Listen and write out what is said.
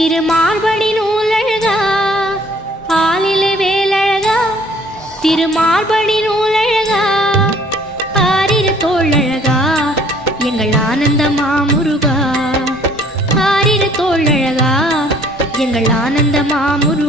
திருமார்படி நூலழகா ஆலிலே வேலழகா திருமார்படி நூலழகா ஆரிரு தோழழகா எங்கள் ஆனந்த மாமுருகா ஆரிரு தோழழகா எங்கள் ஆனந்த மாமுருகா